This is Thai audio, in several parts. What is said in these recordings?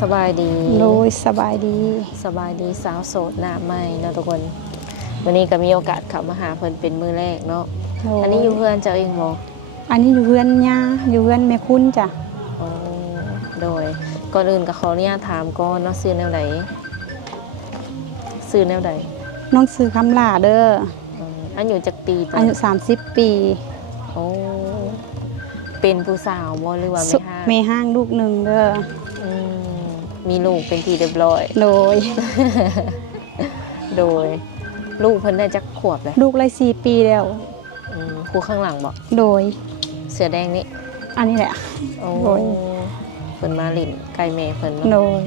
สบายดีโดยสบายดีสาวโสดหน้าใหม่เนาะทุกคนวันนี้ก็มีโอกาสเข้ามาหาเพิ่นเป็นมื้อแรกเนาะอันนี้อยู่เพื่อนเจ้าเองบ่อันนี้อยู่เพื่อนย่าอยู่เพื่อนแม่คุณจ้ะอ๋อโดยก่อนอื่นก็ขออนุญาตถามก่อนเนาะซื้อแนวใดน้องซื้อคำลาเด้ออายุจักปีตอนอายุ30 ปีโอ้เป็นผู้สาวบ่หรือว่าแม่ห้างลูกหนึ่งเด้อมีลูกเป็นที่เรียบร้อยโดย โดยลูกเพิ่นได้จักขวบเลยลูกเลย4 ปีแล้วครูข้างหลังบอกโดยเสือแดงนี่อันนี้แหละโดยเพิ่นมาลิ่นไก่เมย์เพิ่นโดย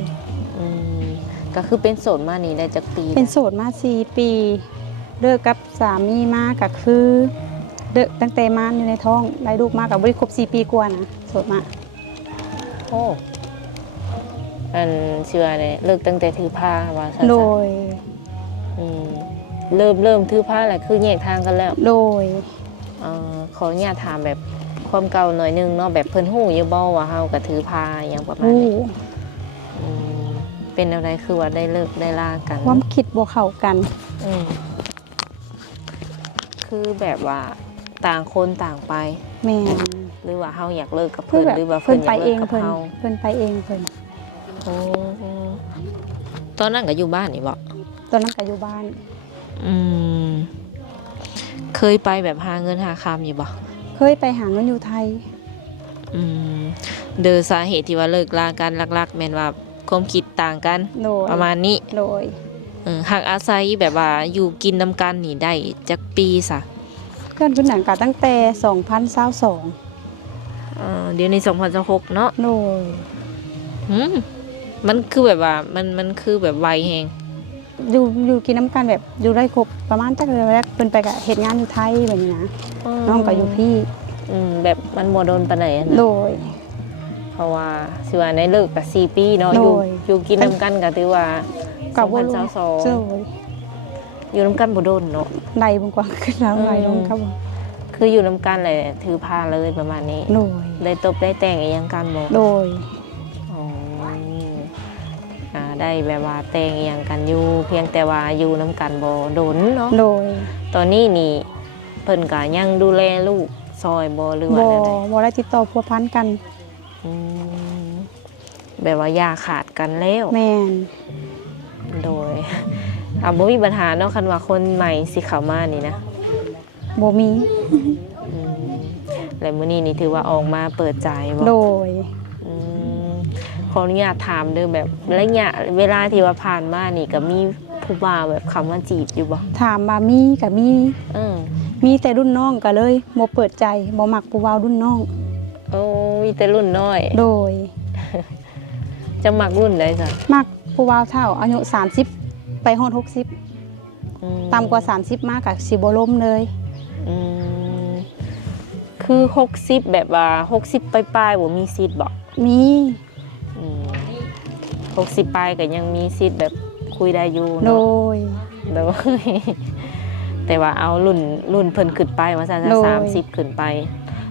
ก็คือเป็นโสดมานี่ได้จักปีเป็นโสดมา4 ปีเลิกกับสามีมาก็คือเลิกตั้งแต่มาอยู่ในท้องได้ลูกมากับบริครบ4 ปีกว่านะโสดมาโอ้อันเชื่อเนี่ยเลิกตั้งแต่ถือผ้าว่าซั่นโดยเริ่มถือผ้าแหละคือแยกทางกันแล้วโดยขออนุญาตถามแบบความเก่าหน่อยนึงเนาะแบบเพิ่นฮู้อยู่บ่ว่าเฮาก็ถือผ้าอย่างประมาณนี้เป็นอะไรคือว่าได้เลิกได้ลากันความคิดบ่เข้ากันคือแบบว่าต่างคนต่างไปแม่หรือว่าเฮาอยากเลิกกับเพิ่นหรือว่าเพิ่นไปเองเพิ่นไปเองโอ้ตอนนั้นก็อยู่บ้านนี่บ่ตอนนั้นก็อยู่บ้านเคยไปแบบหาเงินหาคำอยู่บ่เคยไปหาเงินอยู่ไทยโดยสาเหตุที่ว่าเลิกลากันหลักๆแม่นว่าความคิดต่างกันประมาณนี้โดยหากอาศัยแบบว่าอยู่กินนำกันนี่ได้จักปีซะเพื่อนหนังกะตั้งแต่2022เดี๋ยวใน2026เนาะโดยมันคือแบบว่ามันคือแบบไวแฮงอยู่กินน้ำกันแบบอยู่ได้ครบประมาณจักเดือนแรกเพิ่นไปกับเหตุงานอยู่ไทยแบบนี้นะน้องก็อยู่พี่แบบมันบ่โดนปานใดนะโดยเพราะว่าสิว่าได้เลิกกับ4 ปีเนาะอยู่กินน้ำกันก็ถือว่า2022อยู่น้ำกันบ่โดนเนาะไล่บ่กว่าขึ้นแล้วไล่ลงครับคืออยู่น้ำกันเลยถือผ้าเลยประมาณนี้โดยได้ตบได้แต่งอีหยังกันบ่โดยได้แบบว่าแต่งอีหยังกันอยู่เพียงแต่ว่าอยู่น้ำกันบ่โดนเนาะโดยตอนนี้นี่เพิ่นก็ยังดูแลลูกซอยบ่หรือว่าบ่ได้ติดต่อพัวพันกันแบบว่าอย่าขาดกันแล้วแม่นโดยบ่มีปัญหาเนาะคันว่าคนใหม่สิเข้ามานี่นะบ่มีแล้วมื้อนี้นี่ถือว่าออกมาเปิดใจบ่โดยขออนุญาตถามเด้อแบบระยะเวลาที่ว่าผ่านมานี่ก็มีผู้บ่าวแบบเข้ามาจีบอยู่บ่ถามว่ามีก็มีแต่รุ่นน้องก็เลยบ่เปิดใจบ่มักผู้บ่าวรุ่นน้องมีแต่รุ่นน้อยโดยจะมักรุ่นใดซะมักผู้บ่าวเฒ่าอายุ30ไปฮอด60ต่ำกว่า30มาก็สิบ่ล้มเลยคือ60แบบว่า60ปลายๆบ่มีสิทธิ์บ่มี60ปลายก็ยังมีสิทธิ์แบบคุยได้อยู่โดเนาะยแต่ว่าเอารุ่นเพิ่นขึ้นไปว่าซั่น30ขึ้นไป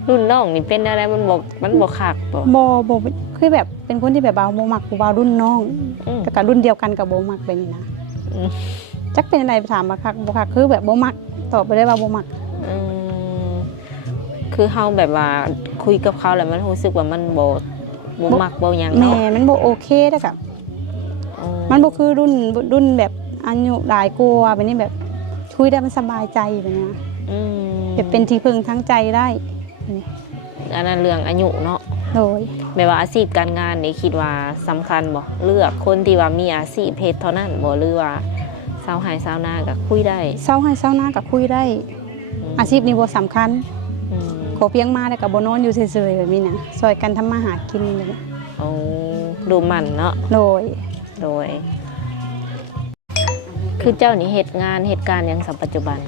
รุ่นน้องนี่เป็นอะไรมันบ่คักบ่คือแบบเป็นคนที่แบบบ่มักผู้บ่าวรุ่นน้องแต่ก็รุ่นเดียวกันก็บ่มักแบบนี้นะจักเป็นอะไรถามมาคักบ่คักคือแบบบ่มักตอบไปได้ว่าบ่มักคือเฮาแบบว่าคุยกับเขาแล้วมันรู้สึกว่ามันบ่มักบ่หยังเนาะแม่มันบ่โอเคเด้อค่ะมันบ่คือรุ่นแบบอายุหลายกว่าแบบนี้แบบคุยได้มันสบายใจแบบนี้แบบเป็นที่พึ่งทางใจได้อันนั้นเรื่องอายุเนาะโดยแบบว่าอาชีพการงานนี่คิดว่าสำคัญบ่เลือกคนที่ว่ามีอาชีพเฮ็ดเท่านั้นบ่หรือว่าชาวไร่ชาวนาก็คุยได้ชาวไร่ชาวนาก็คุยได้อาชีพนี้บ่สำคัญขอเพียงมาแล้วก็บ่นอนอยู่เฉยๆแบบนี้นะช่วยกันทำมาหากินแบบนี้ดูมันเนาะโดยคือเจ้านี่เหตุการณ์อย่างสัมปัจจุบัน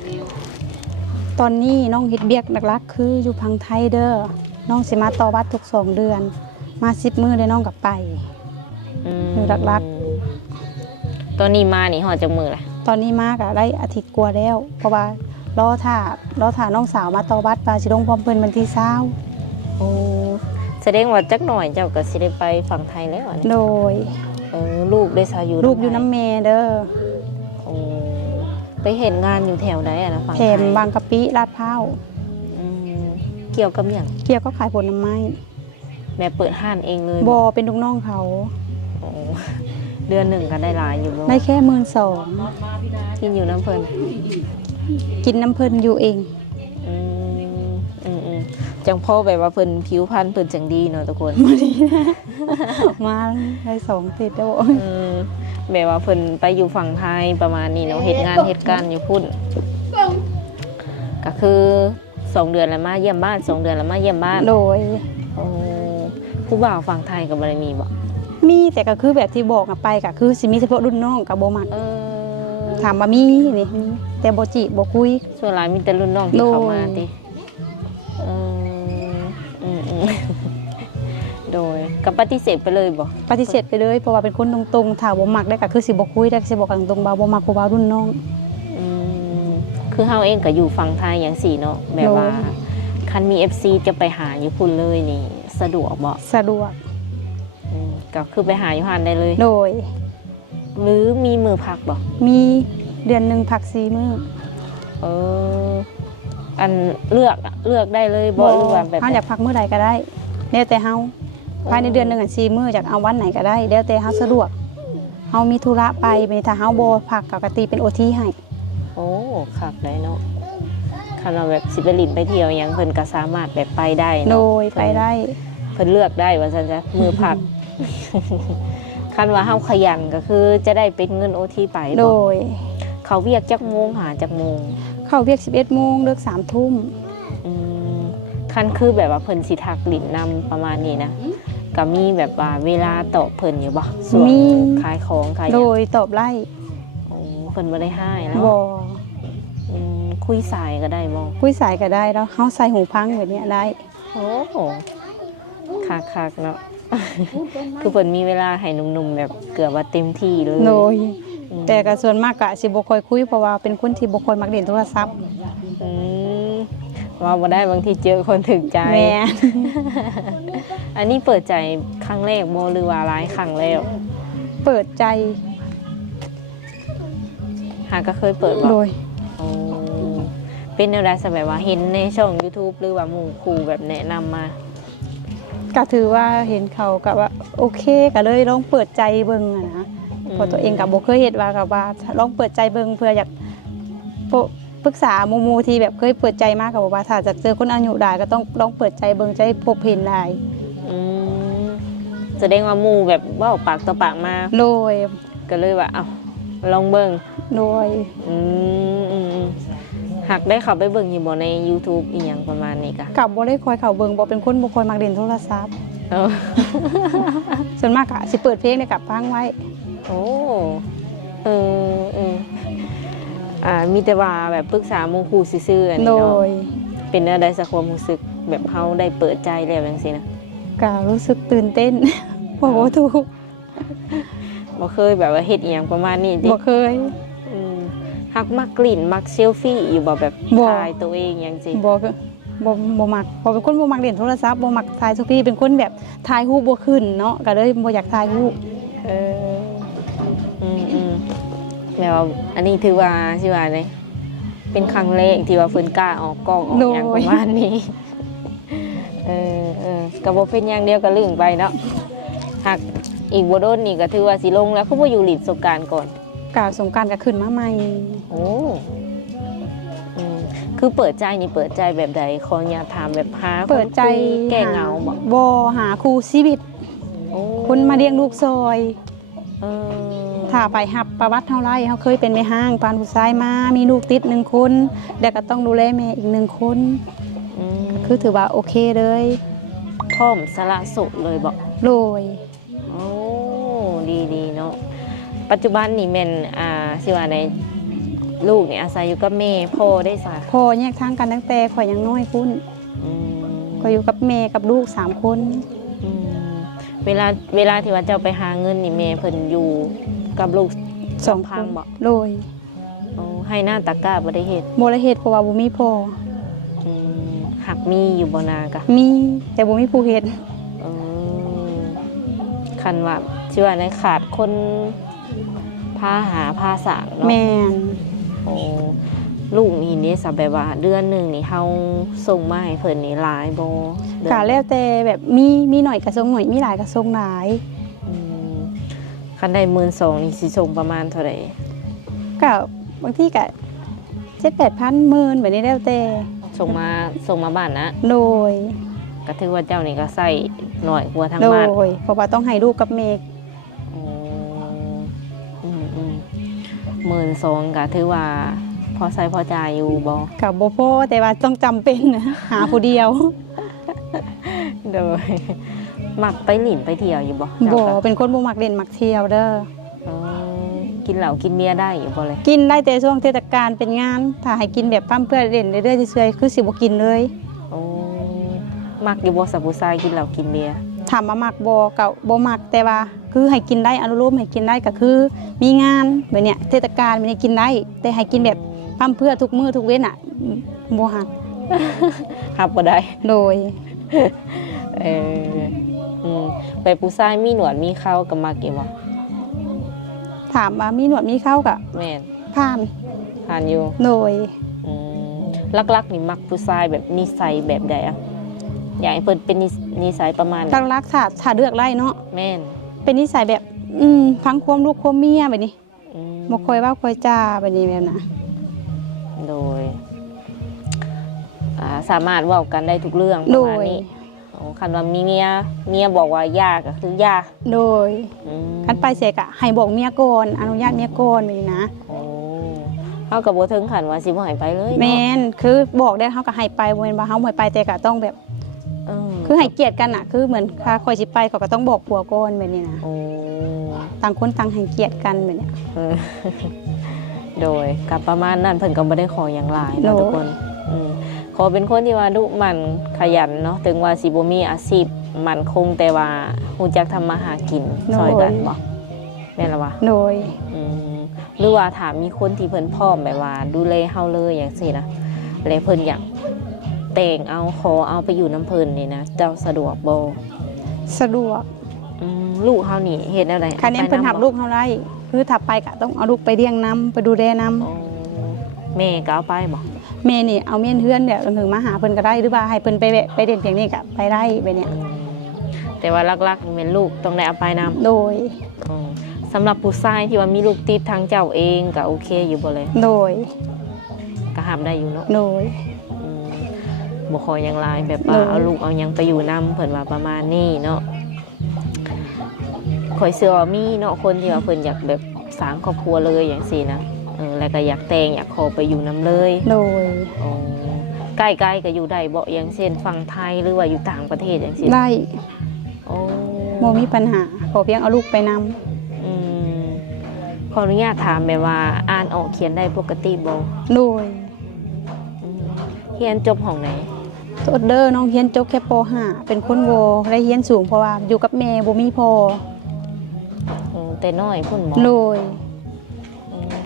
ตอนนี้น้องเฮ็ดเบียกหลักๆคืออยู่พังไทยเด้อน้องสิมาต่อวัดทุก2 เดือนมา10 มื้อได้น้องกลับไปอยู่หลักๆตอนนี้มานี่ฮอดจักมื้อล่ะตอนนี้มาก็ได้อาทิตย์กว่าแล้วเพราะว่ารอท่าน้องสาวมาต่อวัดปาสิลงพร้อมเพิ่นวันที่20 แสดงว่าจักหน่อยเจ้าก็สิได้ไปฝั่งไทยแล้วอันนี้ โดย ลูกได้ซาอยู่ ลูกอยู่น้ำเมเด้อ โอ้ไปเห็นงานอยู่แถวไหนอะนะฝั่ง แถ ไท ม ย บางกะปิลาดพร้าว อืมเกี่ยวกับอย่าง เกี่ยวก็ขายผลไม้ แม่เปิดห้านเองเลย บอเป็นลูกน้องเขา โอ้เดือนหนึ่งก็ได้หลายอยู่บ่ ได้แค่12,000 กินอยู่น้ำเพลิน กินน้ำเพิ่นอยู่เอง อืมจังพ่อแบบว่าเพิ่นผิวพรรณเพิ่นจังดีเนาะทุกคน มาได้2ติดแล้ว แบบว่าเพิ่นไปอยู่ฝั่งไทยประมาณนี้เนาะเฮ็ดงานเฮ็ดการอยู่พุ่นก็คือ2 เดือนแล้วมาเยี่ยมบ้าน2 เดือนแล้วมาเยี่ยมบ้าน โดย โอ้ผู้บ่าวฝั่งไทยก็บ่ได้มีบ่ มีแต่ก็คือแบบที่บอกอะไปก็คือสิมีเฉพาะรุ่นน้องกับบ่มักถามว่ามีนี่มีแต่บ่จิบ่คุย ส่วนหลายมีแต่รุ่นน้องที่เข้ามาติโดยก็ปฏิเสธไปเลยบ่ ปฏิเสธไปเลยเพราะว่าเป็นคนตรงๆถ้าบ่มักได้ก็คือสิบ่คุยได้สิบอกกันตรงๆบ่มักเพราะว่ารุ่นน้อง คือเฮาเองก็อยู่ฝั่งไทยอย่างสี่เนาะแบบว่าคันมี FC จะไปหาอยู่พุ่นเลยนี่สะดวกบ่ สะดวก ก็คือไปหาอยู่หันได้เลย โดย หรือมีมือพักบ่ มีเดือนหนึงพัก4มื้อ อันเลือกได้เลยบ่หรือว่าแบบ เฮาอยากพักมื้อใดก็ได้แล้วแต่เฮาภายในเดือนหนึง4มื้ออยากเอาวันไหนก็ได้แล้วแต่เฮาสะดวกเฮามีธุระไปถ้าเฮาบ่พักก็ตีเป็น OT ให้ โอ้คักได้เนาะคันเราแบบสิไปลินไปเที่ยวหยังเพิ่นก็สามารถแบบไปได้ โด เนาะ ยไปได้ เพิ่นเลือกได้ว่าซั่นจ้ะมือพัก คันว่าเฮาขยันก็คือจะได้เป็นเงิน OT ไป โด บ่ ย เขาเวียกจักโมงหาจักโมง เข้าเวียก 11 โมงเลิก 3 ทุ่ม คันคือแบบว่าเพิ่นสิทักลินนำประมาณนี้นะก็มีแบบว่าเวลาตอบเพิ่นอยู่บ่ส่วน มี ขายของขายห โด ยัง ยตอบไล่ โอ้เพิ่นบ่ได้ให้เนาะ บ่ คุยสายก็ได้บ่ คุยสายก็ได้แล้วเฮาใส่หูพังแบบเนี้ยได้ โอ้คักๆเนาะ คือเพิ่นมีเวลาให้หนุ่มๆแบบเกือบว่าเต็มที่เลย โดยแต่ก็ส่วนมากก็สิบ่ค่อยคุยเพราะว่าเป็นคนที่บ่ค่อยมักเล่นโทรศัพท์ อืมว่าบ่ได้บางทีเจอคนถึกใจ แม่ อันนี้เปิดใจครั้งแรกบ่หรือว่าหลายครั้งแล้ว เปิดใจ หาก็เคยเปิดบ่ โดย โอ้เป็นแนวใดสแบบว่าเห็นในช่อง YouTube หรือว่าหมู่ครูแบบแนะนำมา ก็ถือว่าเห็นเขาก็ว่าโอเคก็เลยลองเปิดใจเบิ่งอะนะเพราะตัวเองก็บ่เคยเฮ็ดว่าก็ว่าลองเปิดใจเบิ่งเพื่ออยากปรึกษาหมู่ๆที่แบบเคยเปิดใจมากก็บอกว่าถ้าจะเจอคนอายุหลายก็ต้องลองเปิดใจเบิ่งจะได้พบเห็นหลาย แสดงว่าหมู่แบบเว้าปากต่อปากมา โดย ก็เลยว่าเอ้าลองเบิ่ง โดย หักได้เข้าไปเบิ่งอยู่บ่ใน YouTube อีหยังประมาณนี้กะ กับบ่ได้คอยเขาเบิ่งบ่เป็นคนบ่ค่อยมักเล่นโทรศัพท์ เออ ส่วนมากก็สิเปิดเพลงในกับฟังไว้ โอ้เออมีแต่ว่าแบบปรึกษาหมู่ครูซื่อๆอัน โด นี้เนาะ ย เป็นแนวใดสักความรู้สึกแบบเฮาได้เปิดใจแล้วจังซี่นะ ก็รู้สึกตื่นเต้น บอกบ่ถูก บ่เคยแบบว่าเฮ็ดอีหยังประมาณนี้ติ บ่เคย ฮักมักกลิ่นมักเซลฟี่อยู่บ่แบบ บ่ ถ่ายตัวเองจังซี่ บ่มักเพราะเป็นคนบ่มักเล่นโทรศัพท์บ่มักถ่ายทุกทีเป็นคนแบบถ่ายรูปบ่ขึ้นเนาะก็เลยบ่อยากถ่ายรูป เออแล้วาอันนี้ถือว่าสิว่าไดเป็นครั้งแรกที่ว่าเพิ่นกล้าออกกล้องออกหยังประมาณนี้ ก็บ่เป็นอย่างเดียวก็ลึงไปเนาะหักอีกบ่โดนนี่ก็ถือว่าสิลงแล้วคือบ่อยู่หลีดสงกรานต์ก่อน กาสงกรานต์ก็ขึ้นมาใหม่ โอ้คือเปิดใจนี่เปิดใจแบบใดขออย่าตถามแบบหา เปิดใจ คนคุยแก้เหงาบ่ บ่หาครูชีวิต โอ้ คนมาเลี้ยงลูกซอย เออ ถ้าไปหับประวัติเท่าไรเขาเคยเป็นแม่ห้างปานผู้ชายมามีลูกติด1 คนแต่ก็ต้องดูแลแม่อีก1 คนคือถือว่าโอเคเลย พร้อมสละโสดเลยบ่ โดย โอ้ดีเนาะปัจจุบันนี่แม่นสิว่าในลูกนี่อาศัยอยู่กับแม่พ่อได้ซะ พอแยกทางกันตั้งแต่ข่อยยังน้อยพุ่นข่อยอยู่กับแม่กับลูก3 คน เวลาที่ว่าเจ้าไปหาเงินนี่แม่เพิ่นอยู่กับลูก 2 พังบ่ โดย โอ้ให้หน้าตะกร้าบ่ได้เฮ็ด บ่ได้เฮ็ดเพราะว่าบ่มีพ่อ หักมีอยู่บ่นากะ มีแต่บ่มีผู้เฮ็ด โ คันว่าชื่อว่าในขาดคนพาหาพาสร้างเนาะ แม่น โอ้ลูกนี่นี่สับแบบว่าเดือนหนึงนี่เฮาส่งมาให้เพิ่นนี่หลายบ่เดือน ก็แล้วแต่แบบมีหน่อยก็ส่งหน่อยมีหลายก็ส่งหลาย อืมคันได้12,000นี่สิส่งประมาณเท่าไหร่ ก็บางทีก็7-8,000 10,000แบบนี้แล้วแต่ ส่งมาบ้านนะ โดย ก็ถือว่าเจ้านี่ก็ใส่หน่อยกว่าทาง โด บ้าน ยเพราะว่าต้องให้ลูกกับเมก อ๋อ12,000ก็ถือว่าพอใช้พอจ่ายอยู่บ่ กับโบโพแต่ว่าต้องจำเป็นนะหาผู้เดียว โดยมักไปหลินไปเที่ยวอยู่บ่ บ่ เจ้าก็ เป็นคนบ่มักเล่นมักเที่ยวเด้อ อ๋อกินเหล้ากินเบียร์ได้อยู่บ่เลย กินได้แต่ช่วงเทศกาลเป็นงานถ้าให้กินแบบปั้มเพื่อเล่นเรื่อยๆเฉยๆคือสิบ่กินเลย โอ้มักอยู่บ่สับผู้ชายกินเหล้ากินเบียร์ ถามว่ามักบ่ก็บ่มักแต่ว่าคือให้กินได้อนุโลมให้กินได้ก็คือมีงานแบบเนี้ยเทศกาลมันกินได้แต่ให้กินแบบปั้มเพื่อทุกมื้อทุกเว้นอ่ะบ่ฮัก รับบ่ได้ โดย เออไปผู้ชายมีหนวดมีเคราก็มักอยู่บ่ ถามว่ามีหนวดมีเข้าก็ แม่น ผ่าน ทานอยู่ โดย อืมลักๆนี่มักผู้ชายแบบนิสัยแบบใดอ่ะอยากให้เพิ่นเป็นนิสัยประมาณไหน รักๆถ้าเลือกไล่เนาะ แม่น เป็นนิสัยแบบฟังความลูกความเมียแบบนี้ อืม บ่ค่อยเว้าค่อยจ้าแบบนี้แบบน่ะ โดยสามารถเว้ากันได้ทุกเรื่องประมาณนี้อ๋อคันว่ามีเมียบอกว่ายาก็คือยา โดย อืม คันไปเสกอะให้บอกเมียก่อนอนุญาตเมียก่อนแบบนี้นะ โอ้เฮาก็บ่ถึงขั้นว่าสิบ่ให้ไปเลย แม่ เนาะ นคือบอกได้เฮาก็ให้ไปบ่แม่นว่าเฮาบ่ให้ไปแต่ก็ต้องแบบ คือให้เกียรติกันน่ะคือเหมือนค่าคอยสิไปเขาก็ต้องบอกผัวก่อนแบบนี้นะ โอ้ ต่างคนต่างให้เกียรติกันแบบเนี้ย เออ โดยกับประมาณนั้นเพิ่นก็บ่ได้ขออย่างหลายเนาะ โดย ทุกคนขอเป็นคนที่ว่าดุมันขยันเนาะถึงว่าสิบ่มีอาชีพมั่นคงแต่ว่ารู้จักทำมาหากินช่วยกันบ่แม่นล่ะวะ โดย หรือว่าถามมีคนที่เพิ่นพร้อมแบบว่าดูแลเฮาเลยอย่างซี่นะแล้วเพิ่นอยากแต่งเอาขอเอาไปอยู่น้ำเพิ่นนี่นะเจ้าสะดวกบ่ สะดวก ลูกเฮานี่เฮ็ดแนวใด คันนี้เพิ่นหับลูกเฮาได้คือถ้าไปก็ต้องเอาลูกไปเลี้ยงนํไปดูแลนํ อ๋อแม่ก็เอาไปบ่ แม่นี่เอาเมียนเฮือนแบบถึงมาหาเพิ่นก็ได้หรือว่าให้เพิ่นไปแวะไปเด่นเพียงนี้ก็ไปได้แบบเนี้ย แต่ว่าลักๆนี่เป็นลูกต้องได้เอาไปนำ โดย สำหรับผู้ชายที่ว่ามีลูกติดทางเจ้าเองก็โอเคอยู่บ่เลย โดย ก็ห้ามได้อยู่เนาะ โดย บ่ขอหยังหลายแบบว่า โดย เอาลูกเอาหยังไปอยู่นำเพิ่นว่าประมาณนี้เนาะข่อยเชื่อว่ามีเนาะคนที่ว่าเพิ่นอยากแบบสร้างครอบครัวเลยอย่างซี่นะแล้วก็อยากแต่งอยากขอไปอยู่นำเลย โดย อ๋อใกล้ๆก็อยู่ได้บ่อย่างเช่นฝั่งไทยหรือว่าอยู่ต่างประเทศอย่างซี่ ได้ โอ้ บ่มีปัญหาขอเพียงเอาลูกไปนำ ขออนุญาตถามแบบว่าอ่านออกเขียนได้ปกติบ่ โดย เรียนจบห้องไหน โทษเด้อน้องเฮียนจบแค่ป .5 เป็นคนโวได้เฮียนสูงเพราะว่าอยู่กับแม่บ่มีพ่อ แต่น้อยพุ่นบ่ โดย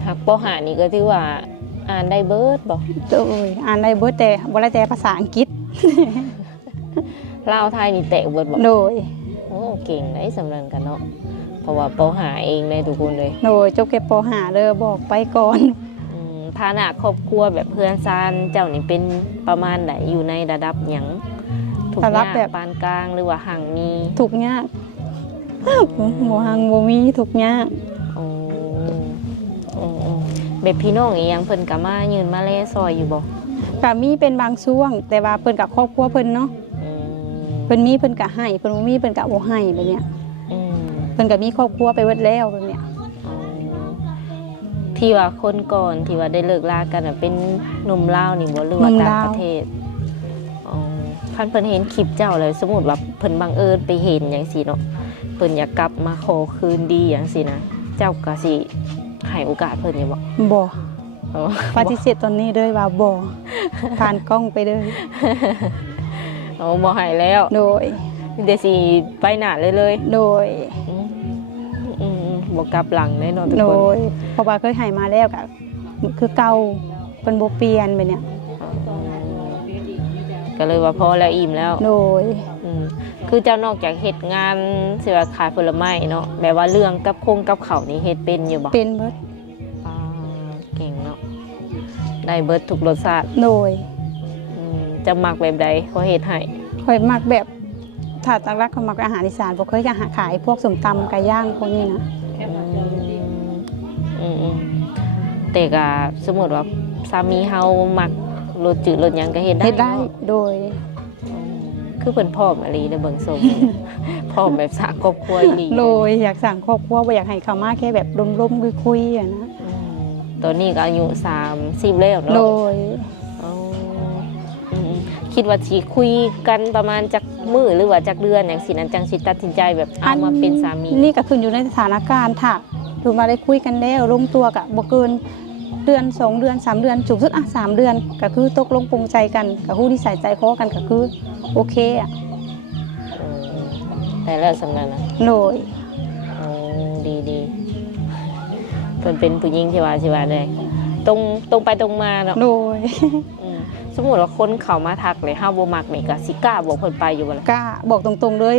หักปหานี่ก็ถือว่าอ่านได้เบิดบ่ โดยอ่านได้เบิดแต่บ่ได้แต่ภาษาอังกฤษ ลาวไทยนี่แตะเบิดบ่ โดย โอ้เก่งได้สำเร็จกันเนาะเพราะว่าปหาเองได้ทุกคนเลย โดยจบแค่ป .5 เด้อบอกไปก่อน ฐานะครอบครัวแบบเพื่อนซานเจ้านี่เป็นประมาณไหนอยู่ในระดับหยังทุกอย่างปานกลางหรือว่าห่างมี ทุกข์ยากบ่หังบ่มีทุกข์ยาก โอ้แบบพี่น้องอีหยังเพิ่นก็มายืนมาแลซอยอยู่บ่ ก็มีเป็นบางช่วง แต่ว่าเพิ่นกับครอบครัวเพิ่นเนาะเพิ่นมีเพิ่นก็ให้เพิ่นบ่มีเพิ่นก็บ่ให้แบบเนี้ยเพิ่นก็มีครอบครัวไปเบิดแล้วแบบเนี้ย ที่ว่าคนก่อนที่ว่าได้เลิกลากันน่ะเป็นหนุ่มลาวนี่บ่หรือว่าต่างประเทศคันเพิ่นเห็นคลิปเจ้าเลยสมมุติว่าเพิ่นบังเอิญไปเห็นจังซี่เนาะเพิ่นอยากกลับมาขอคืนดีจังซี่นะเจ้าก็สิให้โอกาสเพิ่นอยู่บ่ บ่ อ๋อ ปฏิเสธตอนนี้เลยว่าบ่ผ่านกล้องไปเลย โอ้บ่ให้แล้ว โดย เดี๋ยวสิไปหน้าเลย โดย บ่กลับหลังแน่นอนทุก โด คน ยเพราะว่าเคยให้มาแล้วก็คือเก่าเพิ่นบ่เปลี่ยนแบบเนี้ย ก็เลยว่าพอแล้วอิ่มแล้ว โดย คือเจ้านอกจากเฮ็ดงานสิว่าขายผลไม้เนาะแบบว่าเรื่องกับคงกับเขาวนี่เฮ็ดเป็นอยู่บ่ เป็นเบิด อ่าเก่งเนาะได้เบิดทุกรสชาติ โดย จะมักแบบใดเขาเฮ็ดให้ ข่อยมักแบบถ้าตั้งรักเขามักอาหารอีสานบ่เคยจะหาขายพวกส้มตำไก่ย่างพวกนี้นะ อืมแต่ก็สมมุติว่าสามีเฮามักรสจืดรสหยังก็เฮ็ดได้ เฮ็ดได้ เนาะ โดย คือเพิ่นพร้อมอะลีเด้อเบิ่งทรง พร้อมแบบสร้างครอบครัวอีหลี โดยอยากสั่งครอบครัวบ่อยากให้เขามาแค่แบบร่มๆคุยๆอะนะ ตอนนี้ก็อายุ30แล้ว โด เนาะ ย อ๋อคิดว่าสิคุยกันประมาณจักมื้อหรือว่าจักเดือนอย่างสินั้นจังสิตัดสินใจแบบเอามาเป็นสามี นี่ก็ขึ้นอยู่ในสถานการณ์ถ้าถูกมาได้คุยกันแล้วลงตัวก็บ่เกินเดือน2 เดือน 3 เดือนสูงสุด3 เดือนก็คือตกลงปรงใจกันก็ฮู้นิสัยใจคอกันก็คือโอเคอ่ะ แต่แล้วสำนักนะ โดย ดีเพิ่นเป็นผู้หญิงที่ว่าสิว่าได้ตรงไปตรงมาเนาะ โดย สมมุติว่าคนเข้ามาทักเลยเฮาบ่มักนี่ก็สิกล้าบอกเพิ่นไปอยู่บ่ล่ะ กล้าบอกตรงๆเลย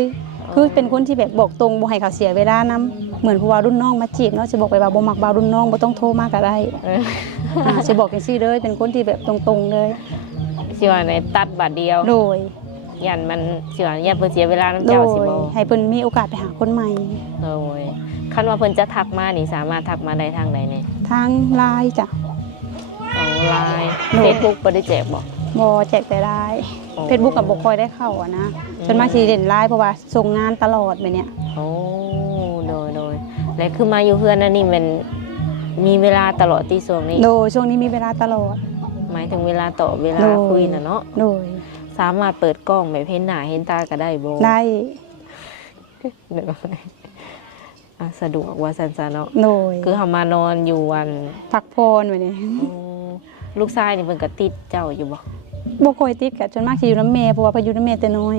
คือเป็นคนที่แบบบอกตรงบ่ให้เขาเสียเวลานํเหมือนผู้ว่ารุ่นน้องมาจีบเนาะสิบอกไปว่าบ่มักบ่าวรุ่นน้องบ่ต้องโทรมาก็ได้ เออ สิบอกจังซี่เลยเป็นคนที่แบบตรงๆเลย สิว่าในตัดบาทเดียว โดย ยันมันสิว่ายันเพิ่นเสียเวลานำ โด เจ้าย สิบ่ ให้เพิ่นมีโอกาสไปหาคนใหม่ โอ้ยคันว่าเพิ่นจะทักมานี่สามารถทักมาได้ทางใดเนี่ย ทางไลน์จ้ะ ออนไลน์ โดย Facebook บ่ได้แจกบ่ บ่แจกแต่ไลน์ Facebook ก็บ่ค่อยได้เข้าอะนะส่วนมากสิเล่นไลน์เพราะว่าส่งงานตลอดแบบเนี้ย โอ้โดยแล้วคือมาอยู่เพื่อนนั่นนี่มันมีเวลาตลอดที่ช่วงนี้ โดยช่วงนี้มีเวลาตลอด หมายถึงเวลาต่อเวลา โดย คุยน่ะเนาะ โดย สามารถเปิดกล้องแบบเห็นหน้าเห็นตาก็ได้บ่ ได้ เดี๋ยวสะดวกว่าซั่นๆเนาะ โดย คือเฮามานอนอยู่วัน พักพรแบบนี้ ลูกชายนี่เพิ่นก็ติดเจ้าอยู่บ่ บ่ค่อยติดกะจนมากสิอยู่น้ำแม่เพราะว่าเพิ่นอยู่น้ำแม่แต่น้อย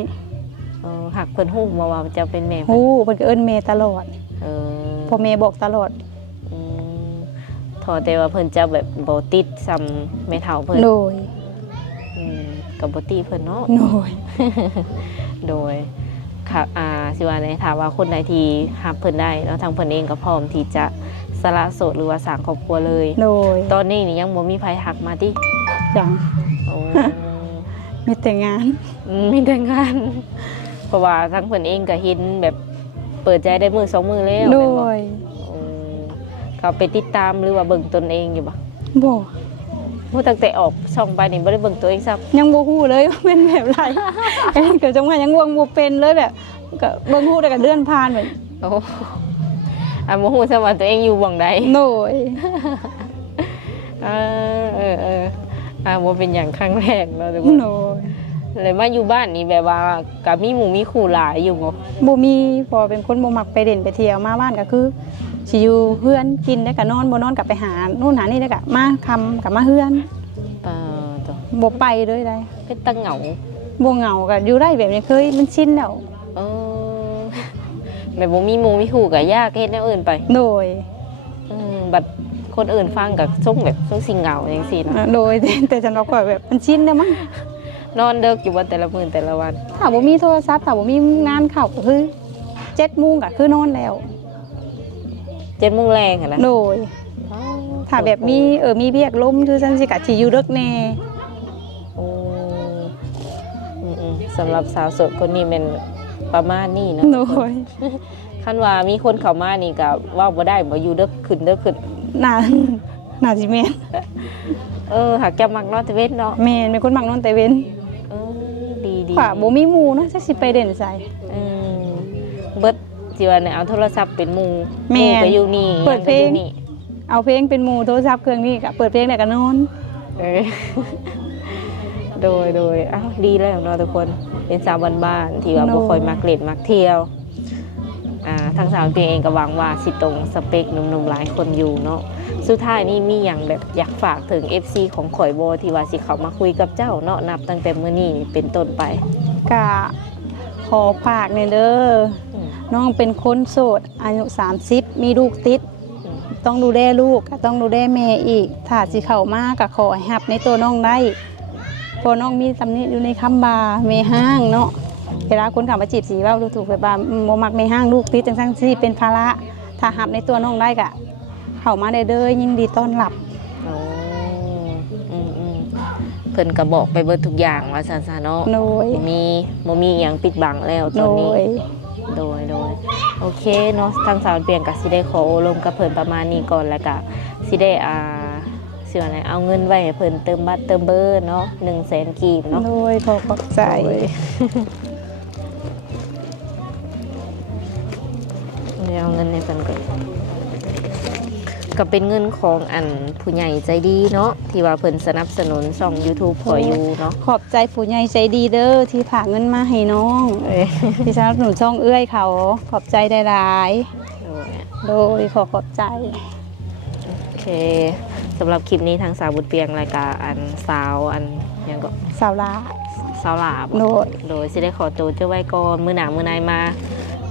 หักเพิ่นฮู้มาว่าเจ้าเป็นแม่เพิ่น ฮู้เพิ่นก็เอิ้นแม่ตลอด เออ พ่อแม่บอกตลอด อืมถอแต่ว่าเพิ่นจะแบบบ่ติดซ้ำแม่เฒ่าเพิ่น โดย ก็บ่ติเพิ่นเนาะ โดย โดยค่ะสิว่าในถามว่าคนใดที่หับเพิ่นได้แล้วทางเพิ่นเองก็พร้อมที่จะสละโสดหรือว่าสร้างครอบครัวเลย โดย ตอนนี้นี่ยังบ่มีไผหักมาติ จัง โอ้ มีแต่งาน มีแต่งาน เพราะว่าทางเพิ่นเองก็เห็นแบบเปิดใจได้มือสองมือแล้ว โด แม่นบ่ ย อืมเขาไปติดตามหรือว่าเบิ่งตนเองอยู่บ่ บ่ เพราะตั้งแต่ออกช่องไปนี่บ่ได้เบิ่งตัวเองซับ ยังบ่ฮู้เลยว่าเป็นแบบไร เกิดจังว่ายังวงบ่เป็นเลยแบบก็เบิ่งฮู้แต่ก็เลื่อนผ่านแบบ โอ้บ่ฮู้ซะว่าตัวเองอยู่บ่งใด โดย ว่าเป็นอย่างครั้งแรกเนาะทุกคน โดย เลยมาอยู่บ้านนี่แบบว่ากับมีหมู่มีคู่หลายอยู่บ่ บ่มีพอเป็นคนบ่มักไปเด่นไปเที่ยวมาบ้านก็คือสิอยู่เฮือนกินได้ก็นอนบ่นอนก็ไปหานู่นหานี่ได้ก็มาค่ำก็มาเฮือน ป่าตัว บ่ไปเลยได้ เป็นตะเหงา บ่เหงาก็อยู่ได้แบบนี้เคยมันชินแล้ว เออแบบบ่มีหมู่มีคู่ก็ยากเฮ็ดแนวอื่นไป โดย บัดคนอื่นฟังก็ส่งแบบส่งสิ่งเหงาจังซี่เนาะ โดย แต่สำหรับข่อยแบบมันชินแล้วมั้ง นอนเดึกอยู่บ่แต่ละมื้อแต่ละวัน ถ้าบ่มีโทรศัพท์ถ้าบ่มีงานเข้าก็คือ7:00 นก็คือนอนแล้ว 7:00 นแรงอะนะ โดย ถ้าแบบมีมีเบียกลมคือซั่นสิก็สิอยู่เดึกแน่ โอ้สำหรับสาวโสดคนนี้แม่นประมาณนี้เนาะ โดย คันว่ามีคนเข้ามานี่ก็เว้าบ่ได้บ่อยู่เดึกขึ้นเดึกขึ้น น่าน่าสิแม่น หากจะมักนอนตะเวนเนาะ แม่นเป็นคนมักนอนแต่เว้น ดี ว่าบ่มีหมู่เนาะจักสิไปเด่นไส เบิดสิว่าเนี่ยเอาโทรศัพท์เป็นหมู่ แม่ หมู่ก็อยู่นี่ เปิดเพลง ยังก็อยู่นี่ เอาเพลงเป็นหมู่โทรศัพท์เครื่องนี้ก็เปิดเพลงแล้วก็นอน เออ โดยอ้าวดีแล้วเนาะทุกคนเป็นสาวบ้านๆที่ว่าบ่ค่อยมักเล่นมักเที่ยวทางสาวเพียงเองก็หวังว่าสิตรงสเปคหนุ่มๆหลายคนอยู่เนาะสุดท้ายนี่มีอย่างแบบอยากฝากถึง FC ของข่อยโบที่ว่าสิเขามาคุยกับเจ้าเนาะนับตั้งแต่มื้อนี้เป็นต้นไป ก็ขอฝากเนี่ยเด้อ อืม น้องเป็นคนโสดอายุ30มีลูกติด ต้องดูแลลูกก็ต้องดูแลแม่อีก ถ้าสิเข้ามาก็ขอให้รับในตัวน้องได้เพราะน้องมีตำหนิอยู่ในคำบาแม่ห้างเนาะ เวลาคนเข้ามาจีบสิเว้าดูถูกแบบว่าบ่มักในห้างลูกติดจังซั่นสิเป็นภาระถ้ารับในตัวน้องได้ก็เข้ามาได้เด้อยินดีต้อนรับ โอ้เพิ่นก็บอกไปเบิดทุกอย่างว่าซั่นๆเนาะ โดย บ่มีหยังปิดบังแล้วต โด อนนี้ ย โดยโอเคเนาะทางสาวเปลี่ยนก็สิได้ขออบรมกับเพิ่นประมาณนี้ก่อนแล้วก็สิได้สิว่าไงเอาเงินไว้ให้เพิ่นเติมบัตรเติมเบอร์เนาะ100,000 กีบเนาะ โดยขอขอบใจ เดี๋ยวเอาเงินให้เพิ่นก่อนก็เป็นเงินของอันผู้ใหญ่ใจดีเนาะที่ว่าเพิ่นสนับสนุนช่อง YouTube ขออยู่เนาะ ขอบใจผู้ใหญ่ใจดีเด้อที่ฝากเงินมาให้น้องที่สนับสนุนช่องเอื้อยเขาขอบใจได้หลาย โดย โดยขอบใจ โอเคสำหรับคลิปนี้ทางสาวบุญเปียงรายการอันสาวอันยังก็ สาวลา สาวหลาบ โดย โดยสิได้ขอตัวเจ้าไว้ก่อนมื้อหน้ามื้อในมา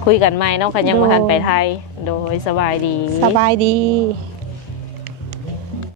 คุยกันใหม่เนาะคันยังบ่ทันไปไทยโดยสบายดี สบายดี